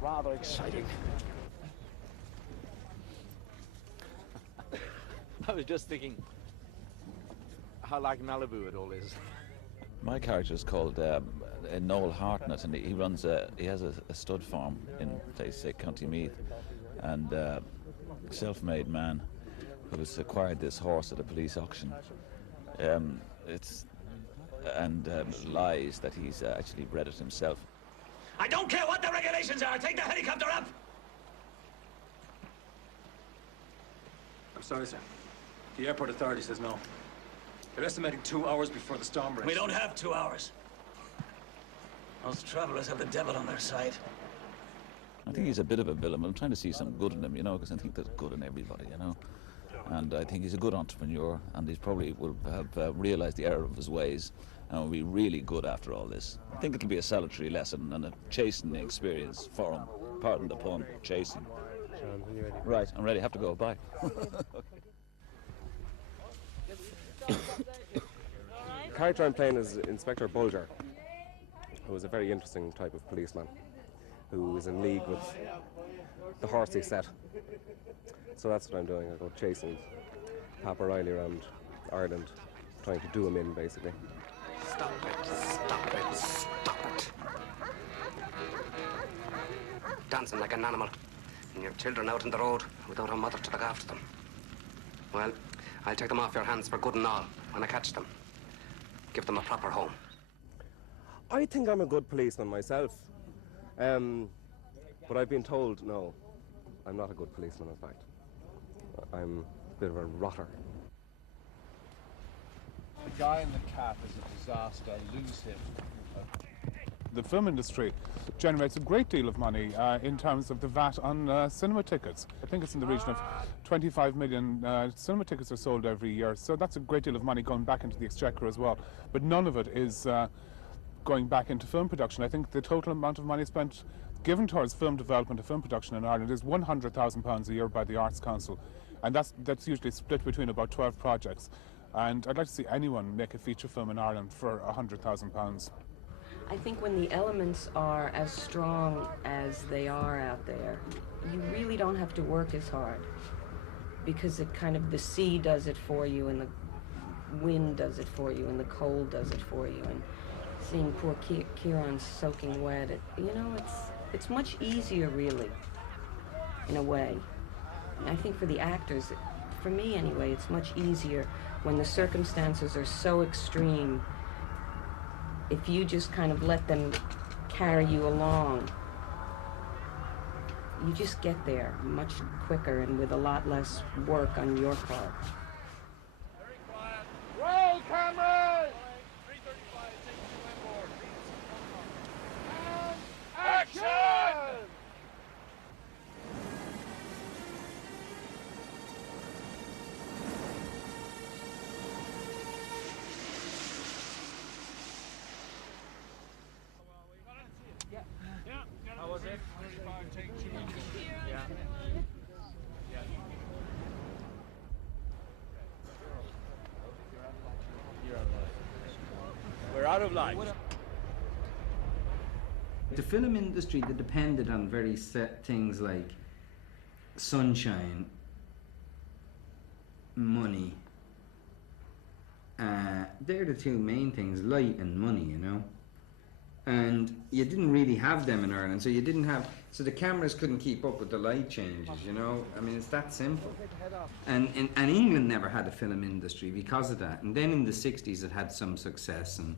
Rather exciting. I was just thinking how like Malibu it all is. My character is called Noel Hartnett, and he runs he has a stud farm in, say, County Meath, and self-made man who has acquired this horse at a police auction. Lies that he's actually bred it himself. I don't care what the regulations are. Take the helicopter up. I'm sorry, sir. The airport authority says no. They're estimating 2 hours before the storm breaks. We don't have 2 hours. Those travelers have the devil on their side. I think he's a bit of a villain, but I'm trying to see some good in him, you know, because I think there's good in everybody, you know. And I think he's a good entrepreneur, and he probably will have realised the error of his ways and will be really good after all this. I think it'll be a salutary lesson and a chastening experience for him. Pardon the pun, chasing. Sean, when you ready? Right, I'm ready. Have to go. Bye. The character I'm playing is Inspector Bulger, who is a very interesting type of policeman, who is in league with the horsey set. So that's what I'm doing. I go chasing Pap O'Reilly around Ireland, trying to do him in, basically. Stop it, stop it, stop it. Dancing like an animal, and your children out on the road without a mother to look after them. Well, I'll take them off your hands for good and all when I catch them. Give them a proper home. I think I'm a good policeman myself, but I've been told, no, I'm not a good policeman, in fact. I'm a bit of a rotter. The guy in the cap is a disaster. Lose him. The film industry generates a great deal of money in terms of the VAT on cinema tickets. I think it's in the region of 25 million cinema tickets are sold every year, so that's a great deal of money going back into the exchequer as well. But none of it is going back into film production. I think the total amount of money spent given towards film development and film production in Ireland is £100,000 a year by the Arts Council, and that's usually split between about 12 projects. And I'd like to see anyone make a feature film in Ireland for £100,000. I think when the elements are as strong as they are out there, you really don't have to work as hard, because it kind of, the sea does it for you, and the wind does it for you, and the cold does it for you, and seeing poor Kieran soaking wet, it's much easier, really, in a way. And I think for the actors, for me anyway, it's much easier when the circumstances are so extreme. If you just kind of let them carry you along, you just get there much quicker and with a lot less work on your part. Very quiet. Roll cameras! 335, take you on board. And action! How was it? 35, take 2 on board. Yeah. Yeah. We're out of line. The film industry, that depended on very set things like sunshine, money. They're the two main things, light and money, you know. And you didn't really have them in Ireland, so so the cameras couldn't keep up with the light changes, you know. I mean, it's that simple. And England never had a film industry because of that. And then in the 60s it had some success, and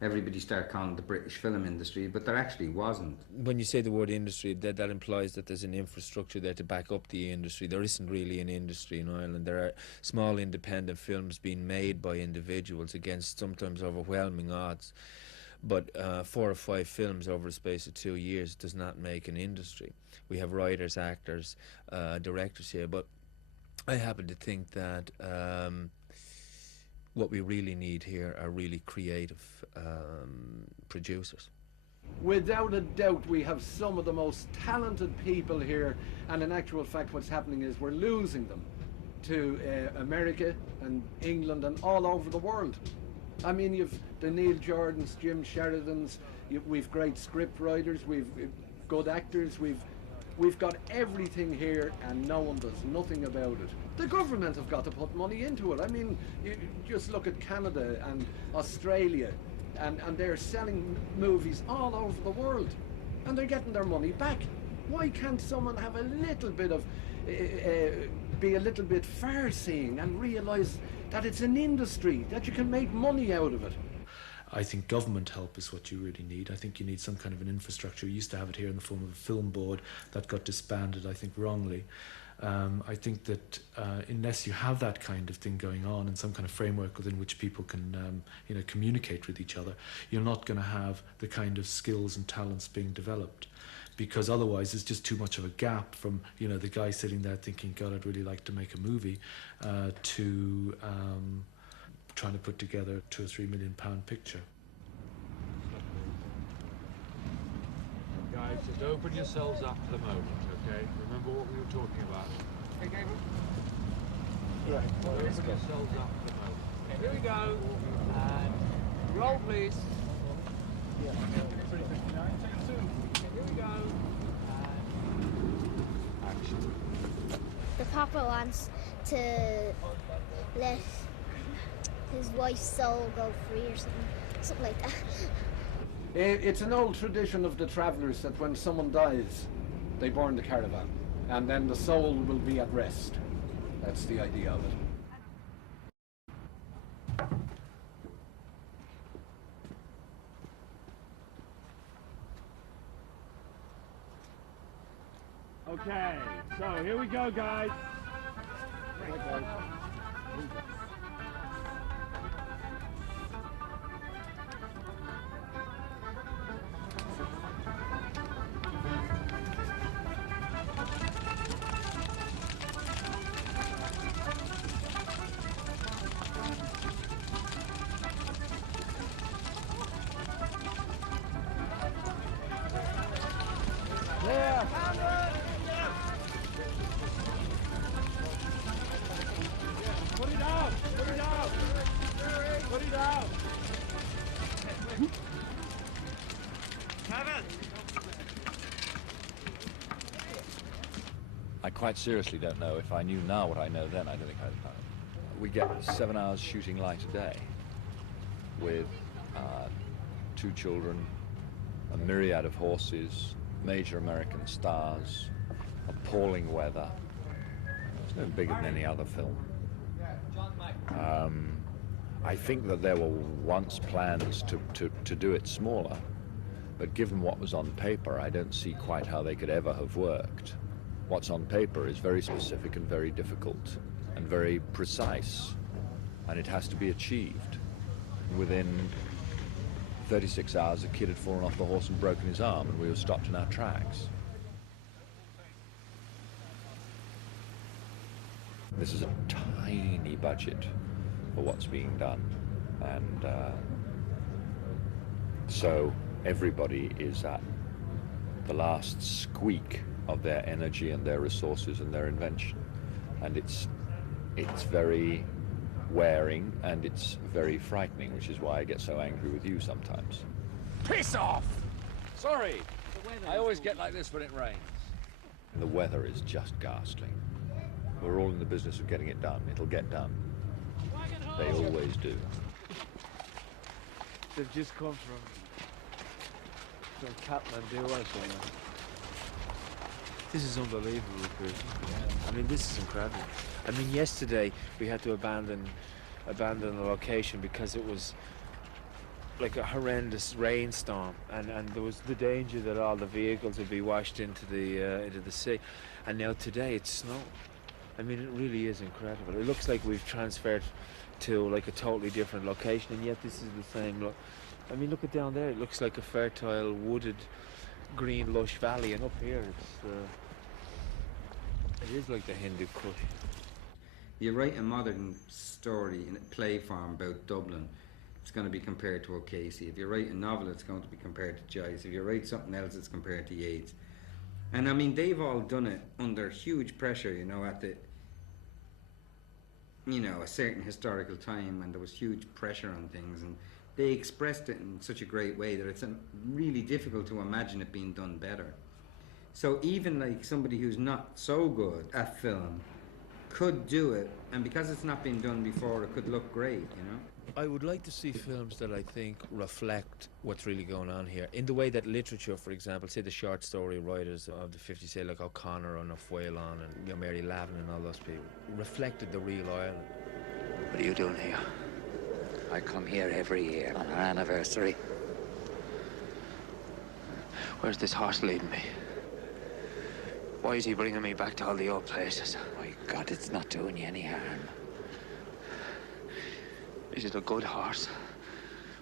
everybody started calling it the British film industry, but there actually wasn't. When you say the word industry, that implies that there's an infrastructure there to back up the industry. There isn't really an industry in Ireland. There are small independent films being made by individuals against sometimes overwhelming odds. But 4 or 5 films over a space of 2 years does not make an industry. We have writers, actors, directors here, but I happen to think that what we really need here are really creative producers. Without a doubt, we have some of the most talented people here, and in actual fact what's happening is we're losing them to America and England and all over the world. I mean, you've the Neil Jordans, Jim Sheridans, we've great script writers, we've good actors, we've got everything here, and no one does nothing about it. The government have got to put money into it. I mean, you just look at Canada and Australia, and they're selling movies all over the world, and they're getting their money back. Why can't someone have a little bit of, be a little bit far-seeing and realise that it's an industry, that you can make money out of it? I think government help is what you really need. I think you need some kind of an infrastructure. We used to have it here in the form of a film board that got disbanded, I think, wrongly. I think that unless you have that kind of thing going on and some kind of framework within which people can communicate with each other, you're not going to have the kind of skills and talents being developed. Because otherwise it's just too much of a gap from the guy sitting there thinking, God, I'd really like to make a movie, to trying to put together a £2 or £3 million picture. Guys, just open yourselves up for the moment, okay? Remember what we were talking about. Hey, Gabriel? Yeah. Open yourselves up for the moment. Okay, here we go. And roll, please. Yeah. 359, take 2. Okay, here we go. And action. The papa wants to let his wife's soul go free or something like that. It's an old tradition of the travellers that when someone dies, they burn the caravan, and then the soul will be at rest. That's the idea of it. Okay, so here we go, guys. Yeah. Put it out! Put it out! Put it out! I quite seriously don't know. If I knew now what I know then, I don't think I'd know. We get 7 hours shooting light a day with 2 children, a myriad of horses, major American stars, appalling weather. It's no bigger than any other film. I think that there were once plans to do it smaller, but given what was on paper, I don't see quite how they could ever have worked. What's on paper is very specific and very difficult and very precise, and it has to be achieved. Within 36 hours, a kid had fallen off the horse and broken his arm, and we were stopped in our tracks. This is a tiny budget for what's being done, and so everybody is at the last squeak of their energy and their resources and their invention, and it's very wearing and it's very frightening, which is why I get so angry with you sometimes. Piss off! Sorry, I always get like this when it rains. The weather is just ghastly. We're all in the business of getting it done. It'll get done. They always do. They've just come from Kathmandu or something. This is unbelievable, Chris. I mean, this is incredible. I mean, yesterday we had to abandon the location because it was like a horrendous rainstorm, and there was the danger that all the vehicles would be washed into the sea. And now today it's snow. I mean, it really is incredible. It looks like we've transferred to like a totally different location, and yet this is the same look. I mean, look at down there. It looks like a fertile, wooded, green, lush valley, and up here it is like the Hindu Kush. You write a modern story in a play form about Dublin, it's going to be compared to O'Casey. If you write a novel, it's going to be compared to Joyce. If you write something else, it's compared to Yeats. And I mean, they've all done it under huge pressure, you know, at the, you know, a certain historical time when there was huge pressure on things, and they expressed it in such a great way that it's really difficult to imagine it being done better. So even like somebody who's not so good at film could do it, and because it's not been done before, it could look great, you know? I would like to see films that I think reflect what's really going on here. In the way that literature, for example, say the short story writers of the 50s, say like O'Connor and O'Whalan and Mary Lavin and all those people, reflected the real Ireland. What are you doing here? I come here every year on our anniversary. Where's this horse leading me? Why is he bringing me back to all the old places? My God, it's not doing you any harm. Is it a good horse?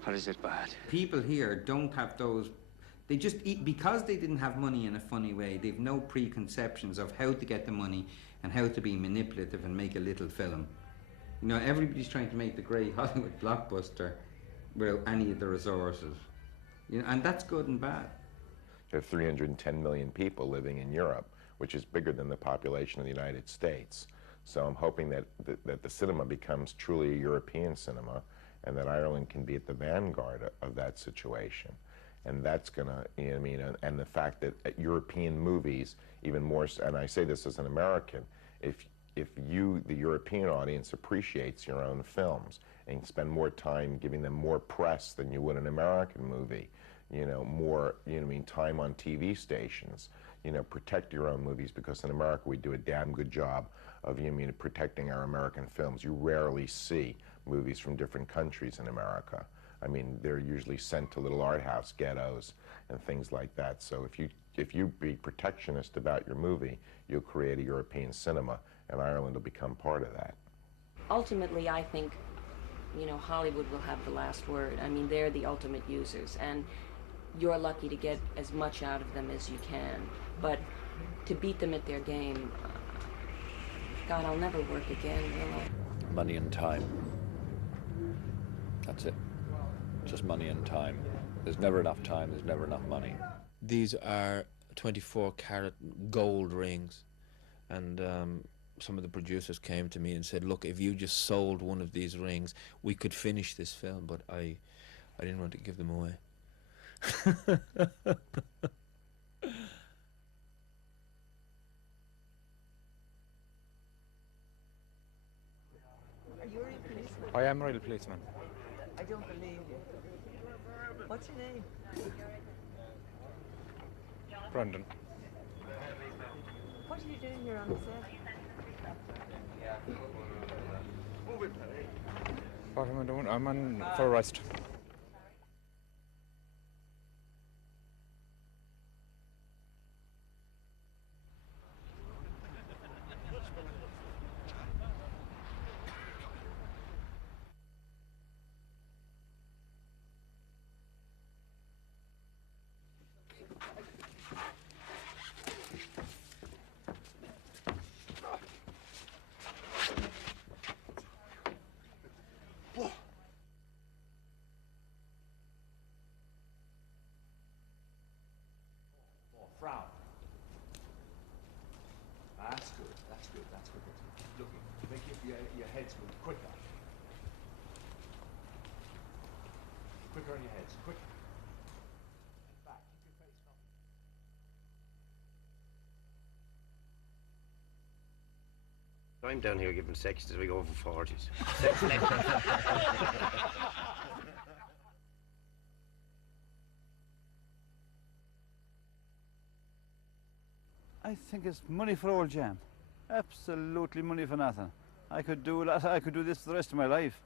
Or is it bad? People here don't have those, they just eat, because they didn't have money in a funny way, they've no preconceptions of how to get the money and how to be manipulative and make a little film. You know, everybody's trying to make the great Hollywood blockbuster without any of the resources. You know, and that's good and bad. You have 310 million people living in Europe, which is bigger than the population of the United States. So I'm hoping that the cinema becomes truly a European cinema, and that Ireland can be at the vanguard of that situation. And that's gonna, you know what I mean, and the fact that European movies, even more, and I say this as an American, if you, the European audience, appreciates your own films and spend more time giving them more press than you would an American movie, you know, more, you know what I mean, time on TV stations, you know, protect your own movies, because in America we do a damn good job of, you know, I mean, protecting our American films. You rarely see movies from different countries in America. I mean, they're usually sent to little art house ghettos and things like that. So if you be protectionist about your movie, you'll create a European cinema, and Ireland will become part of that. Ultimately, I think, you know, Hollywood will have the last word. I mean, they're the ultimate users, and you're lucky to get as much out of them as you can. But to beat them at their game, God, I'll never work again, will I? Money and time. That's it. Just money and time. There's never enough time, there's never enough money. These are 24-carat gold rings, and some of the producers came to me and said, look, if you just sold one of these rings, we could finish this film, but I didn't want to give them away. Are you a real policeman? I am a real policeman. I don't believe you. What's your name? Brendan. What are you doing here on the set? What am I doing? I'm on for arrest. Frown. That's good, that's good, that's good. Look, make your heads move quicker. Quicker on your heads, quicker. Back, keep your face up. I'm down here giving seconds as we go over 40s. I think it's money for old jam. Absolutely money for nothing. I could do this the rest of my life.